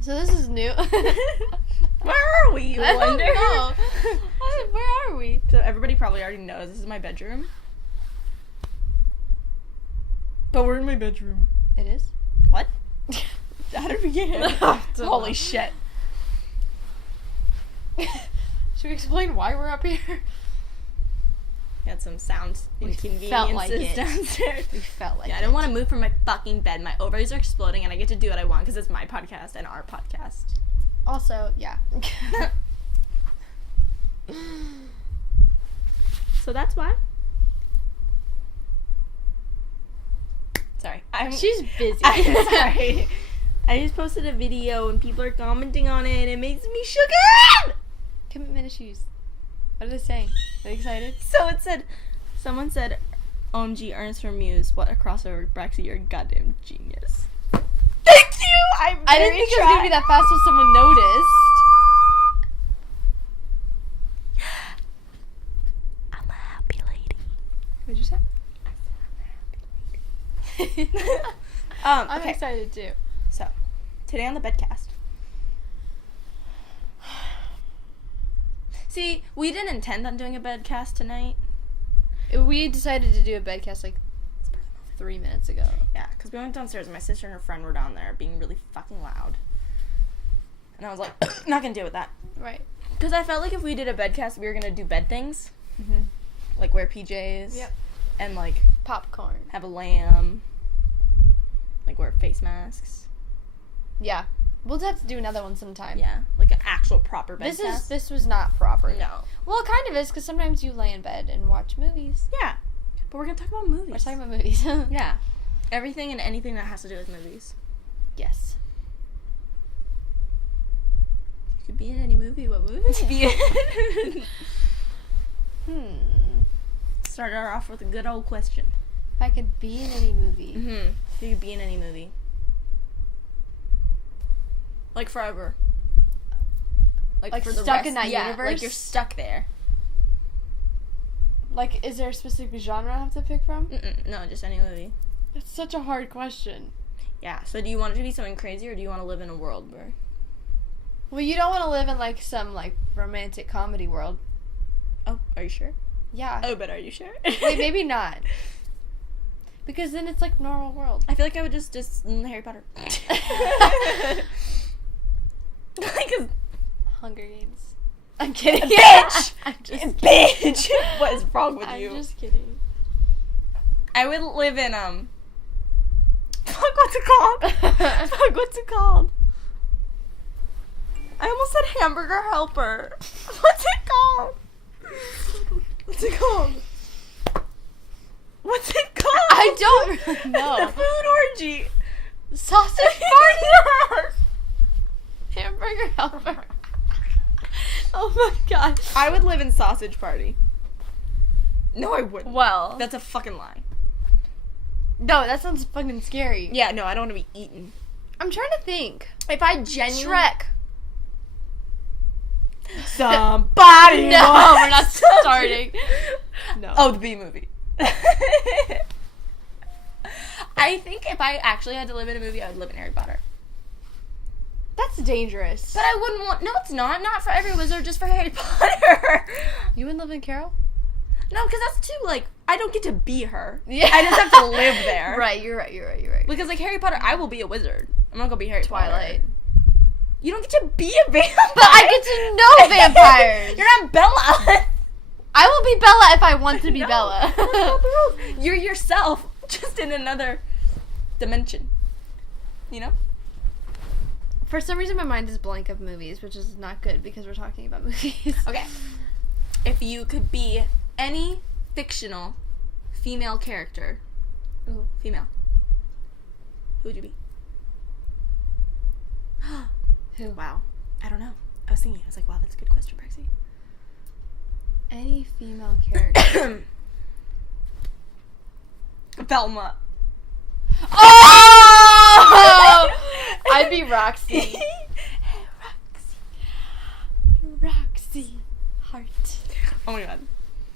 So this is new. Where are we, you wonder? I don't know. Where are we? So everybody probably already knows this is my bedroom. But we're in my bedroom. It is? What? How did we get here? Holy shit. Should we explain why we're up here? We had some sound inconveniences felt like it. downstairs. We felt like I don't want to move from my fucking bed. My ovaries are exploding and I get to do what I want because it's my podcast and our podcast. Also, yeah. So that's why. Sorry. She's busy. I'm sorry. I just posted a video and people are commenting on it and it makes me shook. Commitment issues. What are they saying? Are they excited? So it said, someone said, OMG, Ernest from Muse, what a crossover, Braxie, you're a goddamn genius. Thank you! I didn't think it was going to be that fast so someone noticed. I'm a happy lady. What'd you say? I'm okay. excited too. So, today on the bedcast. See, we didn't intend on doing a bedcast tonight. We decided to do a bedcast like 3 minutes ago. Yeah, because we went downstairs and my sister and her friend were down there being really fucking loud. And I was like, not gonna deal with that. Right. Because I felt like if we did a bedcast, we were gonna do bed things. Mm-hmm. Like wear PJs. Yep. And like Popcorn. have a lamb. Like wear face masks. Yeah. We'll have to do another one sometime. Yeah. Like an actual proper bedcast. This was not proper. No. Well, it kind of is, because sometimes you lay in bed and watch movies. Yeah. But we're gonna talk about movies. We're talking about movies. Yeah. Everything and anything that has to do with movies. Yes. You could be in any movie. What movie would you be in? Start her off with a good old question. If I could be in any movie. Mm-hmm. If you could be in any movie. Like forever. Like for the stuck rest, in that universe? Like you're stuck there. Like, is there a specific genre I have to pick from? No, just any movie. That's such a hard question. Yeah, so do you want it to be something crazy or do you want to live in a world where... Well, you don't want to live in, like, some, like, romantic comedy world. Oh, are you sure? Yeah. Oh, but are you sure? Wait, maybe not. Because then it's, like, normal world. I feel like I would just Harry Potter. Like, Hunger Games. I'm kidding. Bitch! I'm just Bitch! What is wrong with you? I'm just kidding. I would live in, Fuck, what's it called? Fuck, what's it called? I almost said Hamburger Helper. What's it called? What's it called? What's it called? I don't really know. The food orgy. Sausage party? Hamburger helper. Oh my god. I would live in Sausage Party. No, I wouldn't. Well. That's a fucking lie. No, that sounds fucking scary. Yeah, no, I don't want to be eaten. I'm trying to think. If I genuinely... Shrek. Somebody No, we're not starting. No. Oh, the B movie. I think if I actually had to live in a movie, I would live in Harry Potter. That's dangerous. But I wouldn't want... No, it's not. Not for every wizard, just for Harry Potter. You wouldn't live in Carol? No, because that's too, like... I don't get to be her. Yeah. I just have to live there. Right, you're right. Because, like, Harry Potter, I will be a wizard. I'm not going to be Harry Twilight. Potter. You don't get to be a vampire. But I get to know vampires. You're not Bella. I will be Bella if I want to be No, Bella. that's not the rules. You're yourself, just in another dimension. You know? For some reason, my mind is blank of movies, which is not good because we're talking about movies. Okay. If you could be any fictional female character. Ooh. Female. Who would you be? Who? Wow. I don't know. I was thinking. I was like, wow, that's a good question, Braxie. Any female character. Velma. Oh! I'd be Roxy. Hey, Roxy. Heart. Oh my god.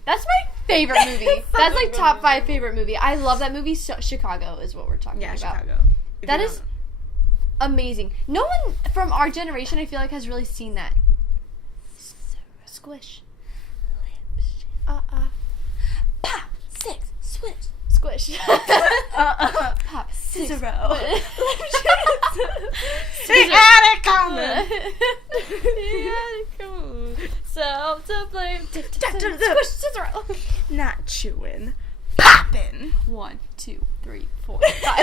That's my favorite movie. That's like Such a top good 5 favorite movie. I love that movie. Chicago is what we're talking Yeah, about. Chicago. If That you is... don't amazing. No one from our generation, I feel like, has really seen that. Squish. Pop, six, switch. Squish. Pop, Cicero. So to blame. Squish, Cicero. Not chewing. Popping. 1, 2, 3, 4, 5.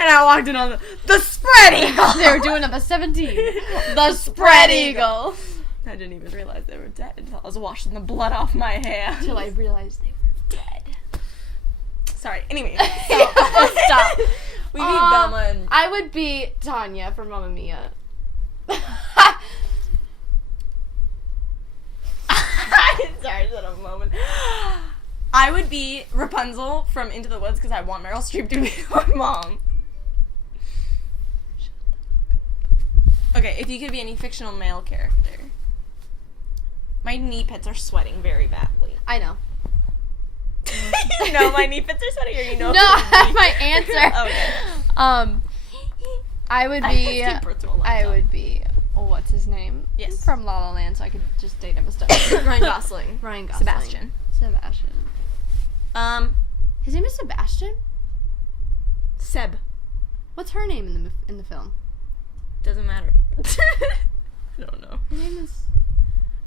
And I walked in on the spread eagle. They were doing number 17. The spread eagle. I didn't even realize they were dead until I was washing the blood off my hands. Until I realized they were dead. Sorry. Anyway. Stop. We need Velma and... I would be Tanya from Mamma Mia. Sorry, just a moment. I would be Rapunzel from Into the Woods because I want Meryl Streep to be my mom. Okay, if you could be any fictional male character. My knee pits are sweating very badly. I know. You know my knee pits are sweating, or you know? No, I have my answer. Okay. I would be. What's his name? Yes. From La La Land, so I could just date him instead. Ryan Gosling. Ryan Gosling. Sebastian. His name is Sebastian. Seb. What's her name in the film? Doesn't matter. I don't know. Her name is.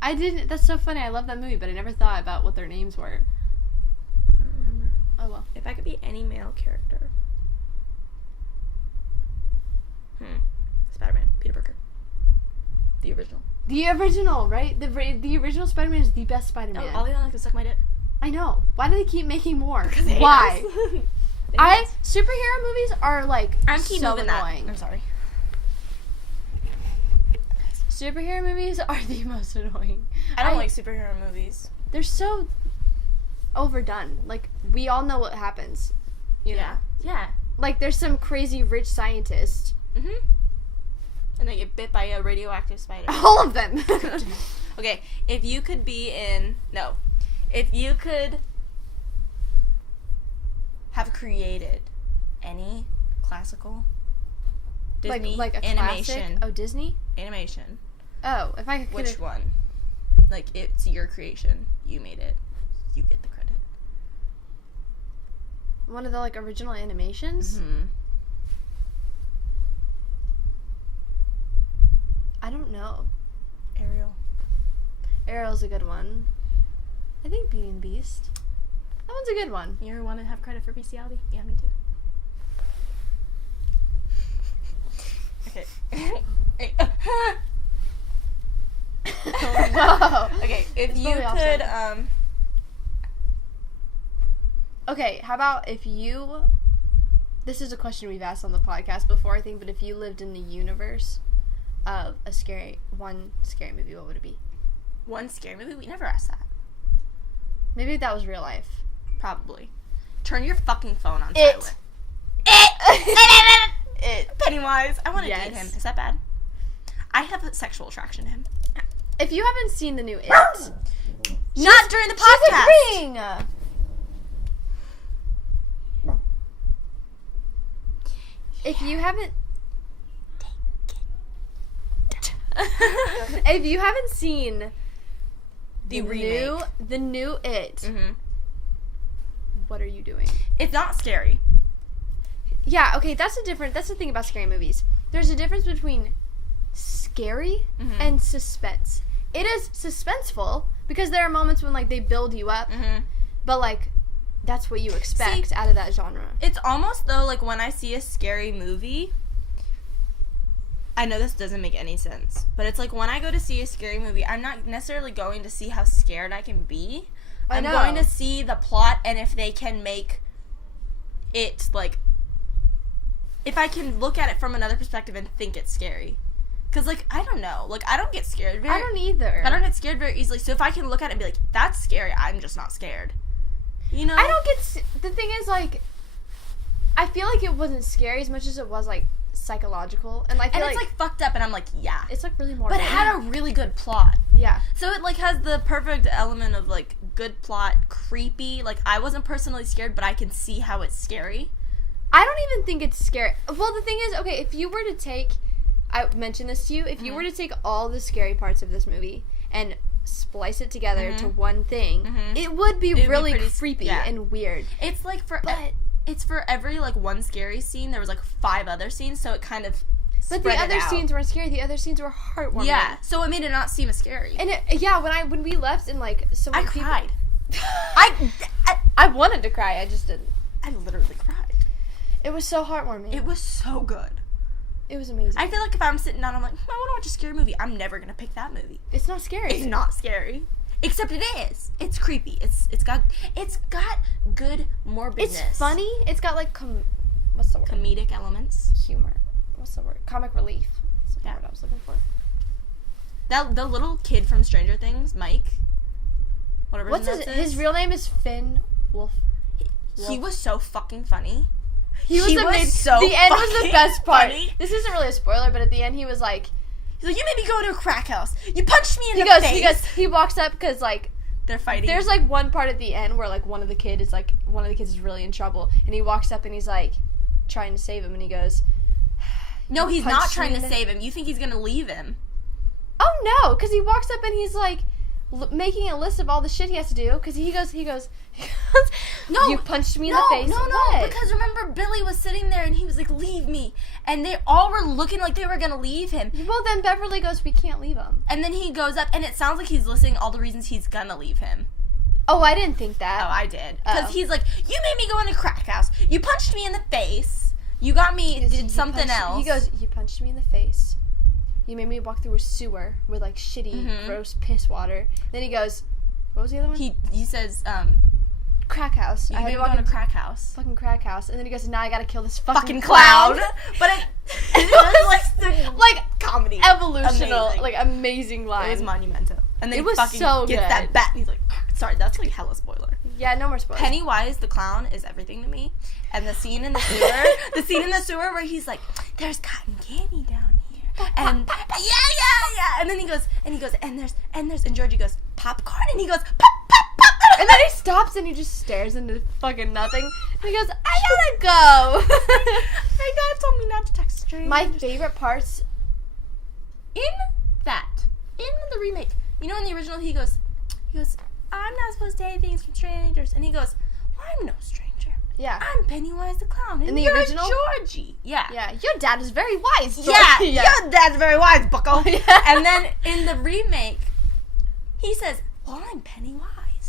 I didn't. That's so funny. I love that movie, but I never thought about what their names were. I don't remember. Oh well. If I could be any male character. Spider-Man. Peter Parker. The original. The original, right? The original Spider-Man is the best Spider-Man. Oh, all they want to suck my dick. I know. Why do they keep making more? They Why? Hate us. Superhero movies are like I'm keep so moving annoying. that. I'm sorry. Superhero movies are the most annoying. I don't like superhero movies. They're so overdone. Like, we all know what happens. You know? Yeah. Like, there's some crazy rich scientist. Mm-hmm. And they get bit by a radioactive spider. All of them. Okay, if you could have created any classical Disney like a animation. classic? Oh, Disney? Animation. Oh, if I could. Which one? Like, it's your creation. You made it. You get the credit. One of the, like, original animations? Mm-hmm. I don't know. Ariel. Ariel's a good one. I think Beauty and the Beast. That one's a good one. You want to have credit for bestiality? Yeah, me too. Okay. Whoa. Okay, if It's you probably could, Okay, how about if you... This is a question we've asked on the podcast before, I think, but if you lived in the universe of one scary movie, what would it be? One scary movie? We never asked that. Maybe that was real life. Probably. Turn your fucking phone on It. silent. It. Pennywise. I want to date him. Is that bad? I have a sexual attraction to him. If you haven't seen the new It... Not during the podcast. She's agreeing! If you haven't... If you haven't seen the remake. The new It, Mm-hmm. what are you doing? It's not scary. Yeah, okay, that's the thing about scary movies. There's a difference between scary and suspense. It is suspenseful because there are moments when, like, they build you up, but, like, that's what you expect out of that genre. It's almost, though, like, when I see a scary movie, I know this doesn't make any sense, but it's like when I go to see a scary movie, I'm not necessarily going to see how scared I can be. I'm going to see the plot and if they can make it, like, if I can look at it from another perspective and think it's scary. Because, like, I don't know. Like, I don't get scared very... I don't either. I don't get scared very easily, so if I can look at it and be like, that's scary, I'm just not scared. You know? I don't get... The thing is, like, I feel like it wasn't scary as much as it was, like, psychological. And, like, it's, like, fucked up, and I'm like, yeah. It's, like, really more... But it had a really good plot. Yeah. So it, like, has the perfect element of, like, good plot, creepy. Like, I wasn't personally scared, but I can see how it's scary. I don't even think it's scary. Well, the thing is, okay, if you were to take, I mentioned this to you, if you were to take all the scary parts of this movie and splice it together to one thing, it would be really creepy and weird. It's like it's for every like one scary scene, there was like 5 other scenes, so it kind of But the other scenes weren't scary. The other scenes were heartwarming. Yeah, so it made it not seem as scary. And when we left and like so many people, cried. I wanted to cry. I just didn't. I literally cried. It was so heartwarming. It was so good. It was amazing. I feel like if I'm sitting down, I'm like, I want to watch a scary movie. I'm never gonna pick that movie. It's not scary. It's not scary. Except it is. It's creepy. It's got good morbidness. It's funny. It's got like what's the word? Comedic elements. Humor. What's the word? Comic relief. That's the word I was looking for. The little kid from Stranger Things, Mike. Whatever. What's his real name is Finn Wolf. He was so fucking funny. He was amazing. So the end was the best part. Funny. This isn't really a spoiler, but at the end he was like, he's like, you made me go to a crack house. You punched me in the face. He walks up because like they're fighting. There's like one part at the end where like one of the kids is really in trouble, and he walks up and he's like trying to save him, and he goes, no, he's not trying to save him. You think he's gonna leave him? Oh no, because he walks up and he's like making a list of all the shit he has to do. Because he goes. No, you punched me in the face. No, because remember Billy was sitting there and he was like, leave me. And they all were looking like they were going to leave him. Well, then Beverly goes, we can't leave him. And then he goes up and it sounds like he's listing all the reasons he's going to leave him. Oh, I didn't think that. Oh, I did. Because he's like, you made me go in a crack house. You punched me in the face. You got me, did something else. He goes, you punched me in the face. You made me walk through a sewer with like shitty, gross piss water. Then he goes, what was the other one? He says, crack house. I had to walk in a crack house. Fucking crack house. And then he goes, now I gotta kill this fucking clown. But it was like comedy. Evolutional. Amazing. Like amazing line. It was monumental. And then it was fucking so gets good. That bat and he's like, sorry, that's like hella spoiler. Yeah, no more spoilers. Pennywise the clown is everything to me. And the scene in the sewer, where he's like, there's cotton candy down here. And yeah. And then he goes, and there's and Georgie goes, popcorn, and he goes, pop. And then he stops and he just stares into fucking nothing. And he goes, I gotta go. My dad told me not to text strangers. My favorite parts in the remake, you know, in the original, he goes, I'm not supposed to take things from strangers. And he goes, well, I'm no stranger. Yeah. I'm Pennywise the clown. And in the you're original? Georgie. Yeah. Yeah. Your dad is very wise, Georgie. Yeah. Your dad's very wise, bucko. Yeah. And then in the remake, he says, well, I'm Pennywise.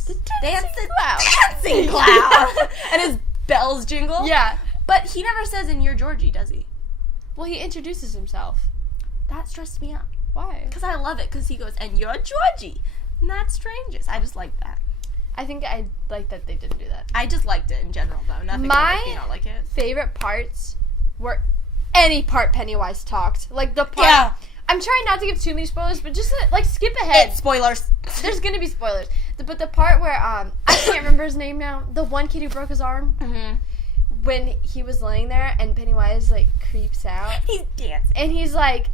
The dancing clown. And his bells jingle. Yeah. But he never says, and you're Georgie, does he? Well, he introduces himself. That stressed me out. Why? Because I love it, because he goes, and you're Georgie, not strangers. I just like that. I think I like that they didn't do that. I just liked it in general, though. Nothing my me not like it. Favorite parts were any part Pennywise talked. Like the part... Yeah. I'm trying not to give too many spoilers, but just like skip ahead. It's spoilers. There's gonna be spoilers. But the part where I can't remember his name now. The one kid who broke his arm. Mm-hmm. When he was laying there and Pennywise like creeps out. He's dancing. And he's like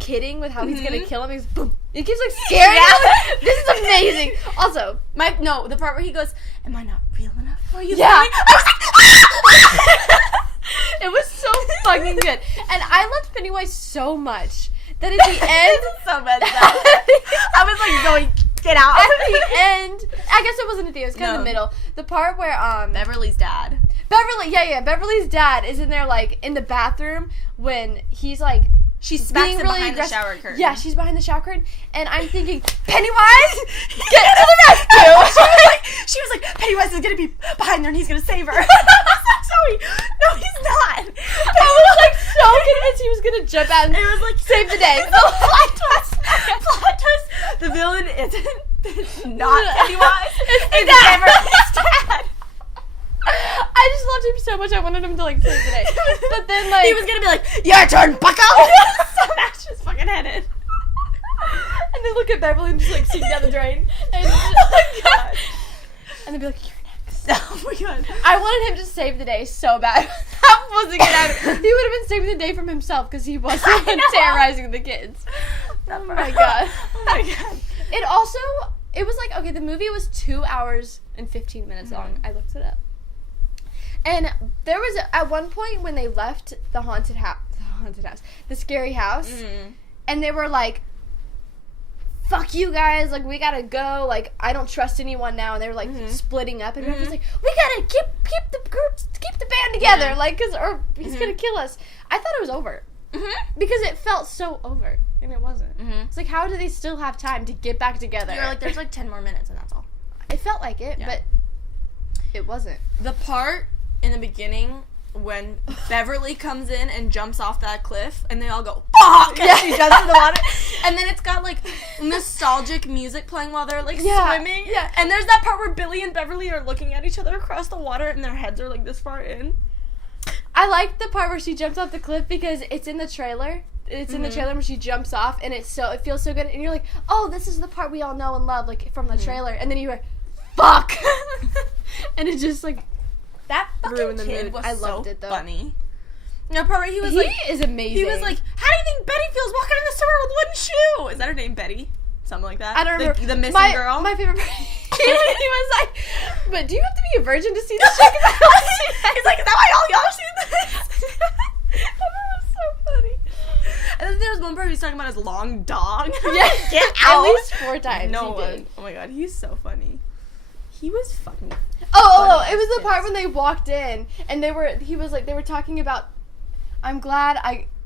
kidding with how he's gonna kill him. He's boom. He keeps like scaring him. This is amazing. Also, the part where he goes, "Am I not real enough for you?" Yeah. I was like, it was so fucking good. And I loved Pennywise so much that at the end, so bad. I was like going, get out. At the end, I guess it wasn't at the end. It was kind of in the middle. The part where Beverly's dad. Beverly's dad is in there like in the bathroom when he's like. She smacks him behind the shower curtain. Yeah, she's behind the shower curtain, and I'm thinking, Pennywise, get to the rescue! She was like, Pennywise is gonna be behind there and he's gonna save her. I was like, sorry, no, he's not. I was like so convinced he was gonna jump out and it was like save the day. Plot twist. The villain isn't not Pennywise. It's Beverly's dad. I just loved him so much. I wanted him to like save the day, but then like he was gonna be like, "Your turn, bucko!" Smash his fucking head in, and then look at Beverly and just like sink down the drain, and and then be like, "You're next." Oh my god! I wanted him to save the day so bad. That wasn't gonna happen. He would have been saving the day from himself because he wasn't terrorizing the kids. Oh my god! Oh my god! It was like, okay, the movie was 2 hours and 15 minutes long. I looked it up. And there was at one point when they left the haunted house, the scary house, and they were like, fuck you guys, like, we gotta go, like, I don't trust anyone now, and they were, like, splitting up, and everyone's like, we gotta keep the band together, like, or he's gonna kill us. I thought it was over, because it felt so over, and it wasn't. It's like, how do they still have time to get back together? You're like, there's, like, 10 more minutes, and that's all. It felt like it, but it wasn't. The part in the beginning when Beverly comes in and jumps off that cliff, and they all go, fuck! And she jumps in the water. And then it's got, like, nostalgic music playing while they're, like, swimming. Yeah. And there's that part where Billy and Beverly are looking at each other across the water, and their heads are, like, this far in. I like the part where she jumps off the cliff because it's in the trailer. It's in the trailer when she jumps off, and it feels so good. And you're like, oh, this is the part we all know and love, like, from the trailer. And then you hear, fuck! And it just, like, that fucking kid was loved it, though. Funny. No, part where he was like, he is amazing. He was like, how do you think Betty feels walking in the summer with one shoe? Is that her name, Betty? Something like that. I don't remember. The missing girl. My favorite part. he was like, but do you have to be a virgin to see this shit? He's like, is that why all y'all see this? That was so funny. And then there was one part where he's talking about his long dog. Yeah, get out. At least 4 times. No one. Oh my god, he's so funny. He was fucking. Oh, it was the part when they walked in and they were talking about, I'm glad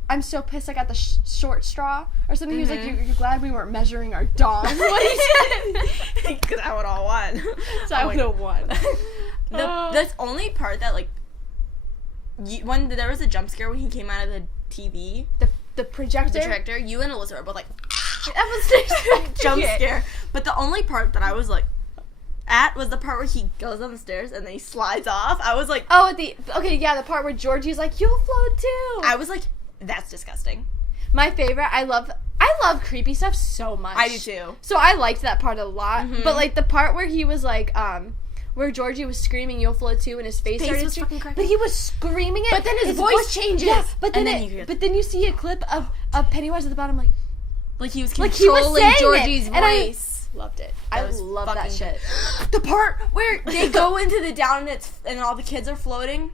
I'm so pissed I got the short straw or something. He was like, you're glad we weren't measuring our dongs. What he said. Because I would all won. So I would have won. The only part that, like, when there was a jump scare when he came out of the TV. The projector? You and Alyssa were both like, that was jump scare. But the only part that I was like, was the part where he goes down the stairs and then he slides off. I was like... Oh, the part where Georgie's like, you'll float too. I was like, that's disgusting. My favorite, I love creepy stuff so much. I do too. So I liked that part a lot. But, like, the part where he was like, where Georgie was screaming, you'll float too, and his face started to... But he was screaming it. But then his voice changes. Yeah, but then you see a clip of Pennywise at the bottom, like he was controlling Georgie's voice. Loved it. I love that shit. The part where they go into the down and all the kids are floating.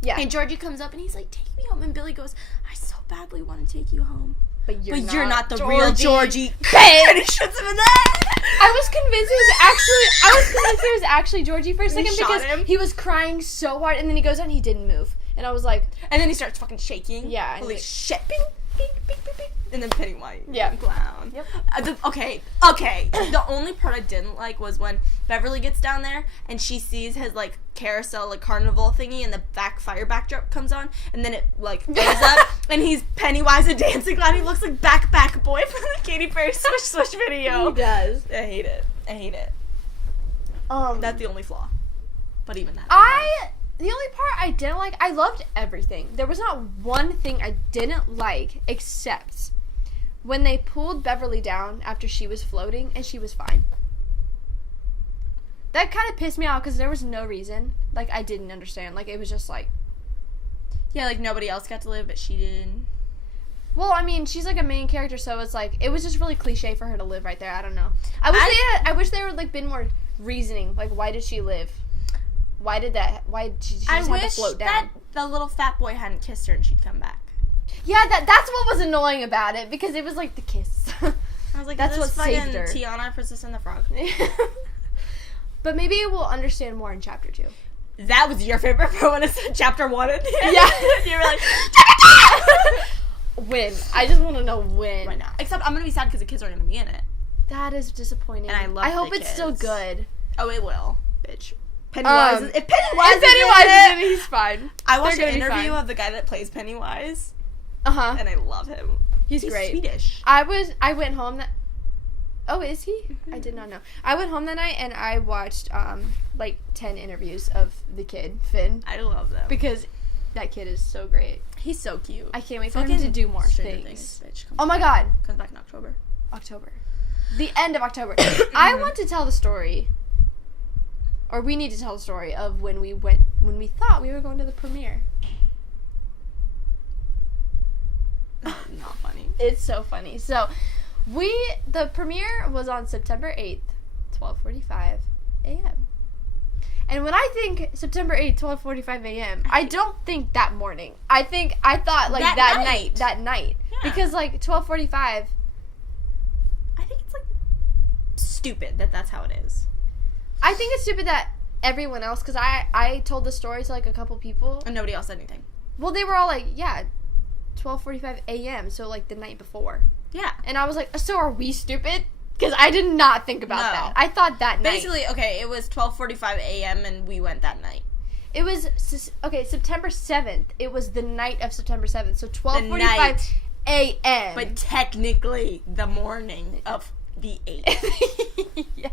Yeah. And Georgie comes up and he's like, take me home. And Billy goes, I so badly want to take you home. But you're not the real Georgie. And he shoots him in the head. I was convinced it was actually Georgie for a second because he was crying so hard and then he goes out and he didn't move. And I was like... And then he starts fucking shaking. Yeah. Holy shit. Bing, bing, bing, bing, bing. And then Pennywise. Yeah. Clown. Yep. Okay. The only part I didn't like was when Beverly gets down there and she sees his, like, carousel, like, carnival thingy and the fire backdrop comes on and then it, like, goes up and he's Pennywise a dancing clown. He looks like Back Boy from the Katy Perry Swish video. He does. I hate it. That's the only flaw. But even that. The only part I didn't like, I loved everything. There was not one thing I didn't like except when they pulled Beverly down after she was floating and she was fine. That kind of pissed me off because there was no reason. Like, I didn't understand. Like, it was just like... Yeah, like, nobody else got to live, but she did. Well, I mean, she's, like, a main character, so it's, like, it was just really cliche for her to live right there. I don't know. I wish there would, like, been more reasoning. Like, why did she live? Why did she just have to float down? I wish that the little fat boy hadn't kissed her and she'd come back. Yeah, that's what was annoying about it, because it was, like, the kiss. I was like, that's what saved her. Tiana, Princess and the Frog. But maybe we'll understand more in chapter 2. That was your favorite part when it said chapter 1 at the end? Yeah. You were like, when? I just want to know when. Right now. Except I'm going to be sad because the kids aren't going to be in it. That is disappointing. And I hope it's still good. Oh, it will. Bitch. Pennywise if Pennywise is in it, he's fine. I watched an interview of the guy that plays Pennywise. Uh-huh. And I love him. He's great. Swedish. I went home that... Oh, is he? Mm-hmm. I did not know. I went home that night and I watched, like, 10 interviews of the kid, Finn. I love them. Because that kid is so great. He's so cute. I can't wait for him to do more things. Bitch. Oh my god. Comes back in October. The end of October. I want to tell the story... Or we need to tell the story of when we thought we were going to the premiere. Not funny. It's so funny. So, the premiere was on September 8th, 12:45 a.m. And when I think September 8th, 12:45 a.m., I don't think that morning. I thought like that night. That night. Yeah. Because like 12:45. I think it's like stupid that that's how it is. I think it's stupid that everyone else, because I told the story to like a couple people. And nobody else said anything. Well, they were all like, yeah, 12:45 a.m., so like the night before. Yeah. And I was like, so are we stupid? Because I did not think about that. I thought that night. Basically, okay, it was 12:45 a.m. and we went that night. It was, okay, September 7th. It was the night of September 7th. So 12:45 a.m. But technically the morning of the 8th. Yeah.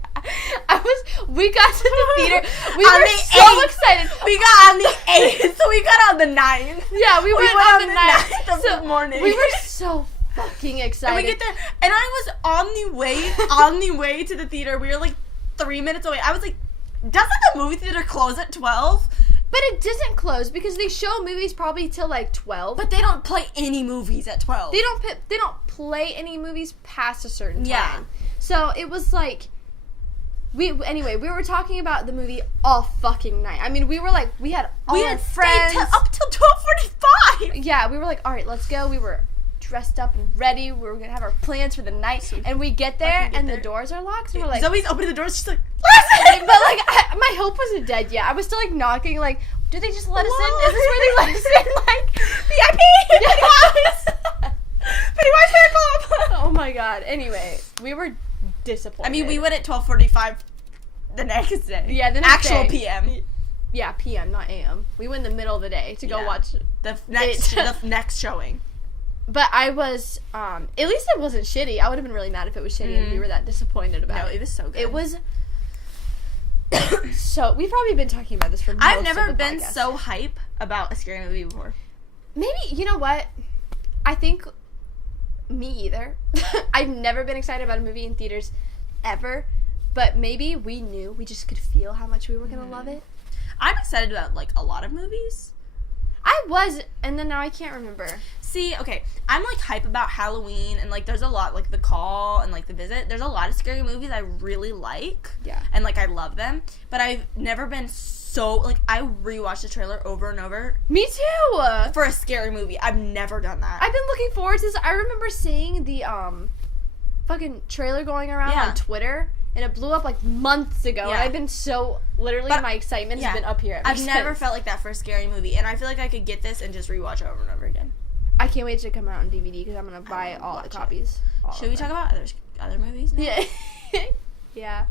We got to the theater. We were so excited. We got on the 8th, so we got on the 9th. Yeah, we went on the 9th of the morning. We were so fucking excited. And we get there, and I was on the way to the theater. We were like 3 minutes away. I was like, doesn't the movie theater close at 12? But it doesn't close because they show movies probably till like 12. But they don't play any movies at 12. They don't play any movies past a certain time. Yeah. So it was like we were talking about the movie all fucking night. I mean, we had our friends up till 12:45. Yeah, we were like, all right, let's go. We were dressed up and ready. We were gonna have our plans for the night, and we get there, and the doors are locked. And we're like, Zoe's opening the doors. She's like, listen. But like, my hope wasn't dead yet. I was still like knocking. Like, do they just let us in? Is this where they let us in? Like, VIP. Pennywise. Pennywise Fair Club. Oh my god. Anyway, we were disappointed. I mean, we went at 12:45 the next day. Yeah, the next actual day. PM. Yeah, PM, not AM. We went in the middle of the day to go watch the next showing. But I was, at least it wasn't shitty. I would have been really mad if it was shitty and we were that disappointed about it. No, it was so good. It was so, we've probably been talking about this for most I've never of the been podcast. so hype about a scary movie before. Maybe, you know what? I think, me either. I've never been excited about a movie in theaters ever. But maybe we knew, we just could feel how much we were going to love it. I'm excited about, like, a lot of movies. I was, and then now I can't remember. See, okay, I'm, like, hype about Halloween, and, like, there's a lot, like, The Call and, like, The Visit. There's a lot of scary movies I really like. Yeah. And, like, I love them. But I've never been so, like, I rewatched the trailer over and over. Me too! For a scary movie. I've never done that. I've been looking forward to this. I remember seeing the, fucking trailer going around on Twitter. And it blew up, like, months ago. Yeah. And I've been so, literally, my excitement has been up here. I've never felt like that for a scary movie. And I feel like I could get this and just rewatch it over and over again. I can't wait to come out on DVD because I'm going to buy all the copies. Should we talk about other movies now? Yeah. Yeah.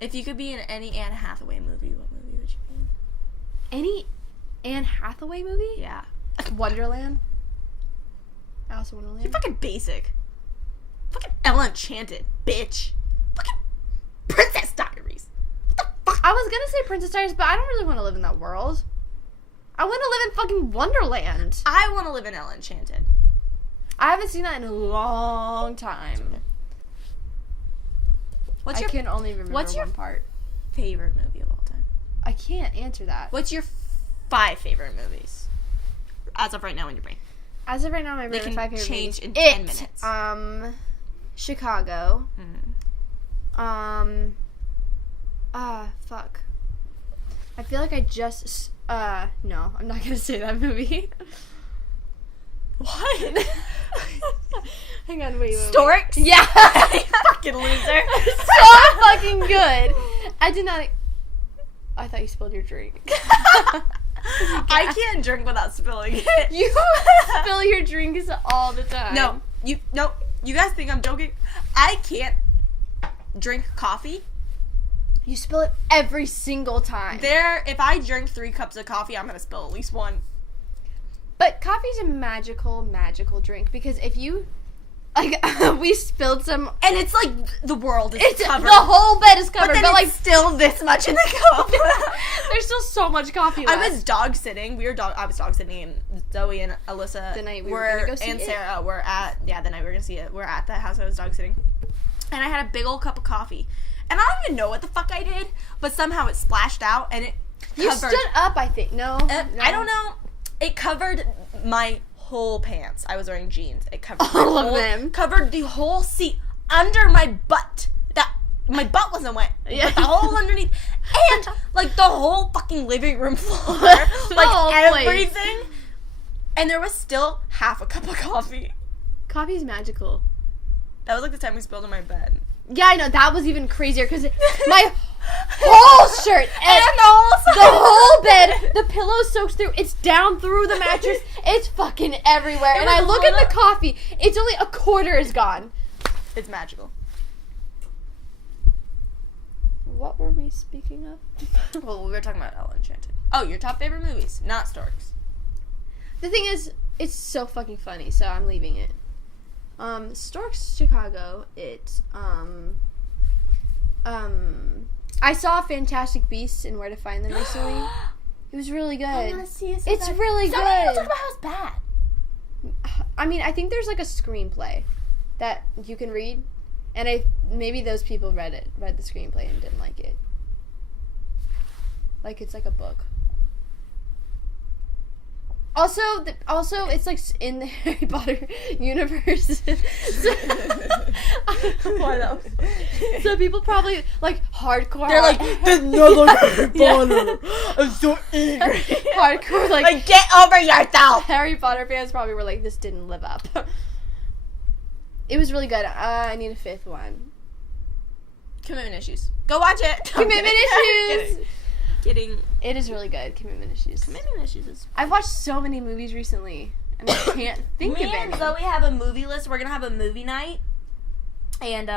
If you could be in any Anne Hathaway movie, what movie would you be in? Any Anne Hathaway movie? Yeah. Wonderland? Alice in Wonderland? You're fucking basic. Fucking Ella Enchanted, bitch. Fucking Princess Diaries. What the fuck? I was gonna say Princess Diaries, but I don't really want to live in that world. I want to live in fucking Wonderland. I want to live in Ella Enchanted. I haven't seen that in a long time. Okay. I can only remember one part. Favorite movie of all time? I can't answer that. What's your 5 favorite movies? As of right now in your brain. As of right now, my favorite 5 favorite change movies. in 10 minutes. Chicago. Fuck. I feel like I just, no, I'm not gonna say that movie. What? Hang on, wait. Storks? Yeah. You fucking loser. So fucking good. I did not, I thought you spilled your drink. I can't drink without spilling it. You spill your drinks all the time. No, you guys think I'm joking? I can't drink coffee. You spill it every single time. If I drink 3 cups of coffee, I'm gonna spill at least 1. But coffee's a magical drink because if you, like, we spilled some, and it's like the world is covered. The whole bed is covered, but like still this much in the cup. There's still so much coffee left. I was dog sitting, and Zoe and Alyssa the night we were gonna go see and it. Sarah were at, the night we were gonna see it. We're at the house I was dog sitting. And I had a big old cup of coffee. And I don't even know what the fuck I did, but somehow it splashed out and it covered. You stood up, I think. No. I don't know. It covered my whole pants. I was wearing jeans. It covered all of them. Covered the whole seat under my butt. my butt wasn't wet. Yeah. But the hole underneath. And, like, the whole fucking living room floor. Like, everything. And there was still half a cup of coffee. Coffee's magical. That was, like, the time we spilled on my bed. Yeah, I know. That was even crazier because my whole shirt and the whole bed, the pillow soaks through. It's down through the mattress. It's fucking everywhere. And I look at the coffee. It's only a quarter is gone. It's magical. What were we speaking of? Well, we were talking about Ella Enchanted. Oh, your top favorite movies, not Storks. The thing is, it's so fucking funny, so I'm leaving it. Storks Chicago, I saw Fantastic Beasts and Where to Find Them recently. It was really good. I want to see it so it's bad. really Some good. people talk about how it's bad. I mean, I think there's like a screenplay that you can read, and maybe those people read the screenplay and didn't like it. Like, it's like a book. Also, it's like in the Harry Potter universe. Why not? So people probably like hardcore. They're like, there's another Harry Potter. I'm so angry. Hardcore, like get over yourself. Harry Potter fans probably were like, this didn't live up. It was really good. I need a fifth one. Commitment Issues. Go watch it. Commitment Issues. Kidding. It is really good. Commitment Issues. Commitment Issues is. I've watched so many movies recently, and I can't think of Me any. and Zoe have a movie list. We're gonna have a movie night, and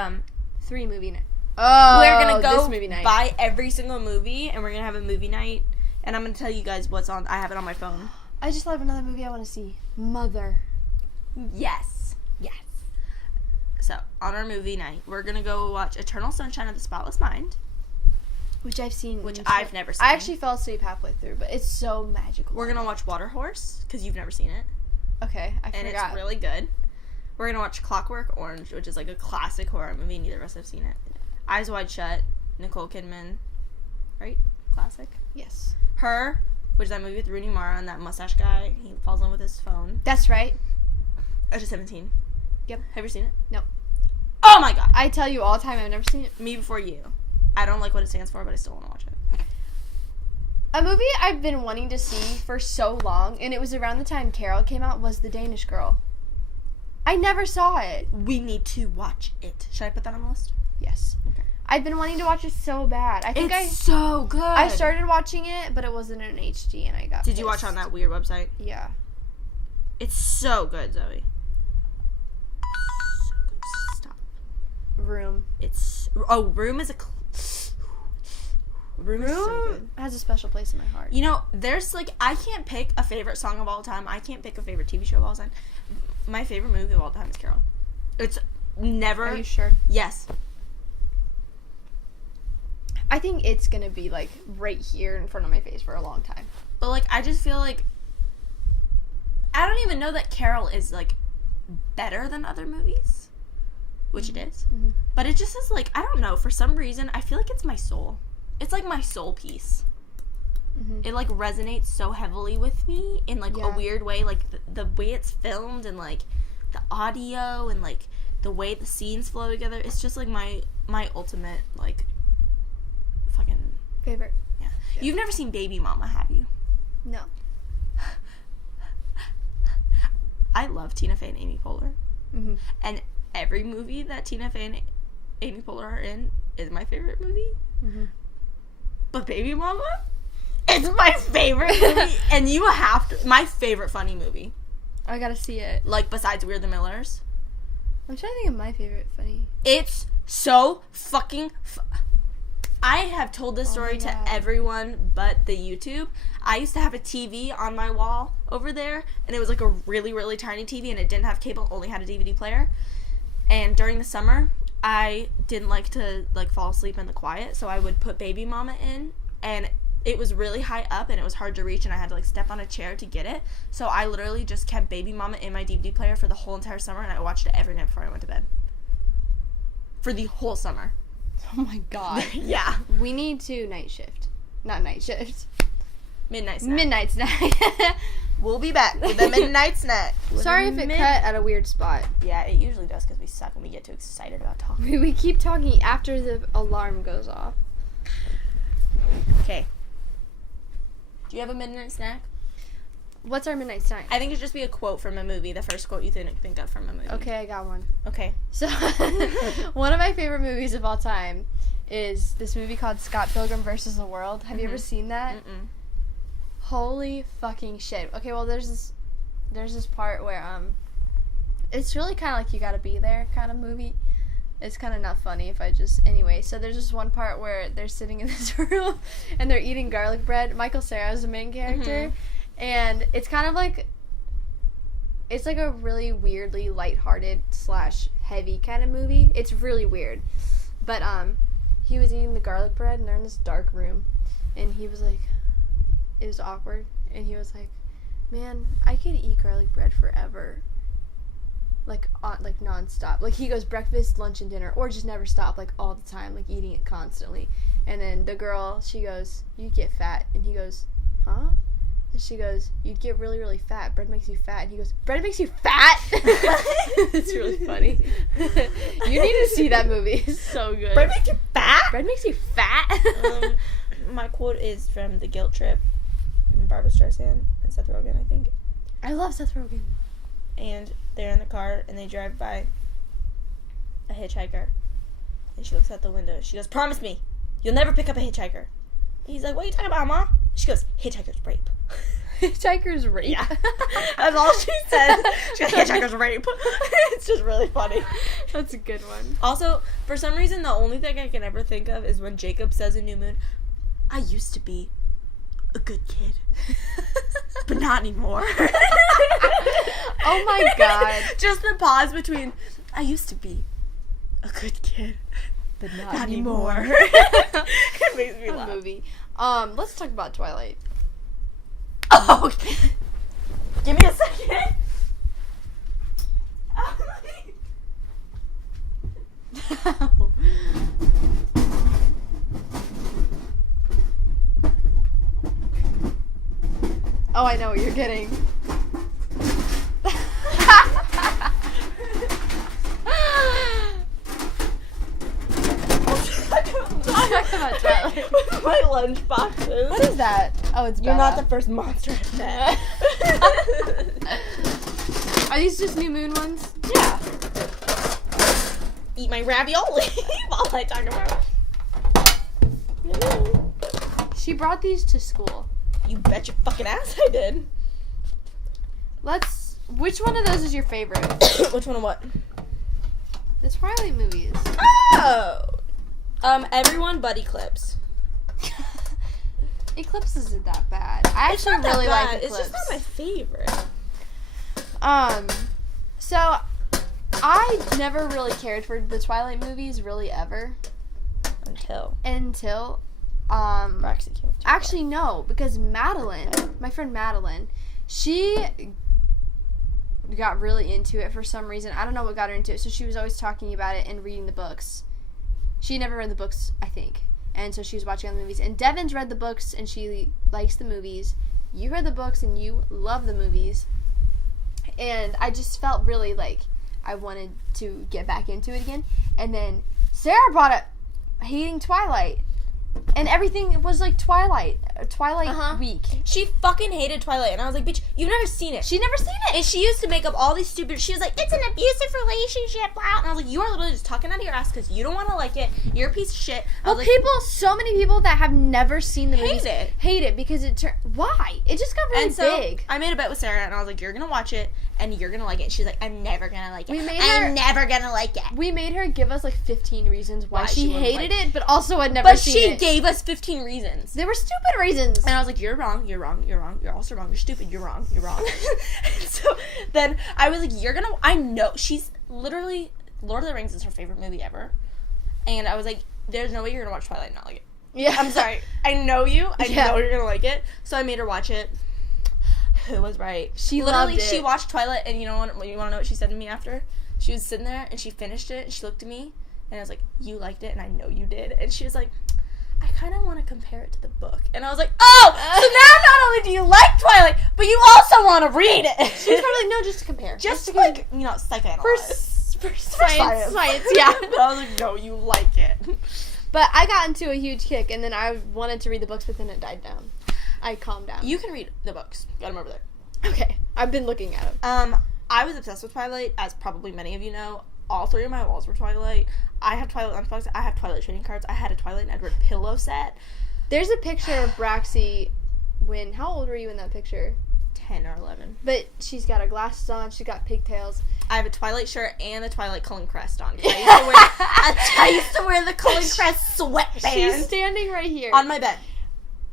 3 movie night. Oh, we're gonna go this movie night. buy every single movie, and we're gonna have a movie night. And I'm gonna tell you guys what's on. I have it on my phone. I just thought of another movie I want to see. Mother. Yes. So on our movie night, we're gonna go watch Eternal Sunshine of the Spotless Mind. Which I've seen. Which I've never seen. I actually fell asleep halfway through, but it's so magical. We're gonna watch Water Horse, because you've never seen it. Okay, I forgot. And it's really good. We're gonna watch Clockwork Orange, which is like a classic horror movie. Neither of us have seen it. Eyes Wide Shut, Nicole Kidman. Right? Classic. Yes. Her, which is that movie with Rooney Mara and that mustache guy. He falls in love with his phone. That's right. Edge of 17. Yep. Have you seen it? Nope. Oh my god! I tell you all the time, I've never seen it. Me Before You. I don't like what it stands for, but I still want to watch it. A movie I've been wanting to see for so long, and it was around the time Carol came out, was The Danish Girl. I never saw it. We need to watch it. Should I put that on the list? Yes. Okay. I've been wanting to watch it so bad. It's so good. I started watching it, but it wasn't in HD, and I got Did you pissed. watch on that weird website? Yeah. It's so good, Zoe. Stop. Room. Room is Room is so good. Has a special place in my heart. You know, there's like, I can't pick a favorite song of all time. I can't pick a favorite TV show of all time. My favorite movie of all time is Carol. It's never. Are you sure? Yes. I think it's gonna be like right here in front of my face for a long time. But like, I just feel like I don't even know that Carol is like better than other movies, which it is. Mm-hmm. But it just is like, I don't know, for some reason I feel like it's my soul. It's like my soul piece. Mm-hmm. It like resonates so heavily with me in like a weird way, like the way it's filmed and like the audio and like the way the scenes flow together. It's just like my ultimate like fucking Favorite. yeah. You've never seen Baby Mama, have you? No. I love Tina Fey and Amy Poehler. Mm-hmm. And every movie that Tina Fey and Amy Poehler are in is my favorite movie. Mm-hmm. But Baby Mama is my favorite movie. And you have to... My favorite funny movie. I gotta see it. Like, besides We're the Millers. I'm trying to think of my favorite funny. It's so fucking... I have told this story to everyone but the YouTube. I used to have a TV on my wall over there, and it was like a really, really tiny TV, and it didn't have cable, only had a DVD player. And during the summer, I didn't like to like fall asleep in the quiet, so I would put Baby Mama in, and it was really high up, and it was hard to reach, and I had to like step on a chair to get it. So I literally just kept Baby Mama in my DVD player for the whole entire summer, and I watched it every night before I went to bed. For the whole summer. Oh my god. Yeah. We need to night shift. Not night shift. Midnight snack. Midnight snack. We'll be back with a midnight snack. Sorry if it cut at a weird spot. Yeah, it usually does because we suck when we get too excited about talking. We keep talking after the alarm goes off. Okay. Do you have a midnight snack? What's our midnight snack? I think it should just be a quote from a movie. The first quote you think of from a movie. Okay, I got one. Okay. So, one of my favorite movies of all time is this movie called Scott Pilgrim vs. the World. Have you ever seen that? Mm-mm. Holy fucking shit. Okay, well, there's this part where, it's really kind of like You Gotta Be There kind of movie. It's kind of not funny if I just... Anyway, so there's this one part where they're sitting in this room and they're eating garlic bread. Michael Cera is the main character. And it's kind of like... It's like a really weirdly lighthearted / heavy kind of movie. It's really weird. But, he was eating the garlic bread and they're in this dark room. And he was like... It was awkward. And he was like, man, I could eat garlic bread forever. Like nonstop. Like, he goes breakfast, lunch, and dinner, or just never stop, like, all the time, like, eating it constantly. And then the girl, she goes, you'd get fat. And he goes, huh? And she goes, you'd get really, really fat. Bread makes you fat. And he goes, bread makes you fat? It's really funny. You need to see that movie. It's so good. Bread makes you fat? Bread makes you fat? My quote is from The Guilt Trip. Barbara Streisand and Seth Rogen, I think. I love Seth Rogen. And they're in the car and they drive by a hitchhiker. And she looks out the window. She goes, promise me, you'll never pick up a hitchhiker. He's like, what are you talking about, Ma? She goes, hitchhiker's rape. Hitchhiker's rape? Yeah. That's all she said. She goes, hitchhiker's rape. It's just really funny. That's a good one. Also, for some reason, the only thing I can ever think of is when Jacob says in New Moon, I used to be a good kid, but not anymore. Oh my god. Just the pause between, I used to be a good kid, but not anymore. It makes me laugh. Movie. Let's talk about Twilight. Oh, give me a second. Oh, I know what you're getting. Talk about Twilight. My lunch boxes. What is that? Oh, it's You're Bella. not the first monster I've met. Are these just New Moon ones? Yeah. Eat my ravioli while I talk about it. She brought these to school. You bet your fucking ass I did. Which one of those is your favorite? Which one of what? The Twilight movies. Oh! Everyone but Eclipse. Eclipse isn't that bad. I actually really like Eclipse. It's just not my favorite. So I never really cared for the Twilight movies, really ever. Until Braxie came. Actually, no, because Madeline, my friend Madeline, she got really into it for some reason. I don't know what got her into it, so she was always talking about it and reading the books. She never read the books, I think, and so she was watching all the movies. And Devin's read the books, and she likes the movies. You read the books, and you love the movies. And I just felt really like I wanted to get back into it again. And then Sarah brought up hating Twilight. And everything was like Twilight week. She fucking hated Twilight, and I was like, bitch, you've never seen it. She'd never seen it. And she used to make up all these stupid, she was like, it's an abusive relationship, blah. And I was like, you are literally just talking out of your ass because you don't want to like it. You're a piece of shit. Well, so many people that have never seen the movies hate it because why? It just got really big. I made a bet with Sarah, and I was like, you're going to watch it, and you're going to like it. And she's like, I'm never going to like it. I'm never going to like it. We made her give us like 15 reasons why she hated it, but also had never seen it. But she gave us 15 reasons. They were stupid reasons. And I was like, you're wrong, you're wrong, you're wrong, you're also wrong, you're stupid, you're wrong, you're wrong. So then I was like, I know, she's literally, Lord of the Rings is her favorite movie ever. And I was like, there's no way you're going to watch Twilight and not like it. Yeah. I'm sorry. I know you. I know you're going to like it. So I made her watch it. Who was right? She loved it. She watched Twilight, and you want to know what she said to me after? She was sitting there, and she finished it, and she looked at me, and I was like, you liked it, and I know you did. And she was like, I kind of want to compare it to the book. And I was like, oh, so now not only do you like Twilight, but you also want to read it. She's probably like, no, just to compare. Just to like, you know, psychoanalyze. For science, yeah. But I was like, no, you like it. But I got into a huge kick, and then I wanted to read the books, but then it died down. I calmed down. You can read the books. Got them over there. Okay. I've been looking at them. I was obsessed with Twilight, as probably many of you know. All 3 of my walls were Twilight. I have Twilight lunchbox. I have Twilight trading cards. I had a Twilight and Edward pillow set. There's a picture of Braxie when... How old were you in that picture? 10 or 11. But she's got her glasses on. She's got pigtails. I have a Twilight shirt and a Twilight Cullen crest on. I used to wear the Cullen crest sweatband. She's standing right here. On my bed.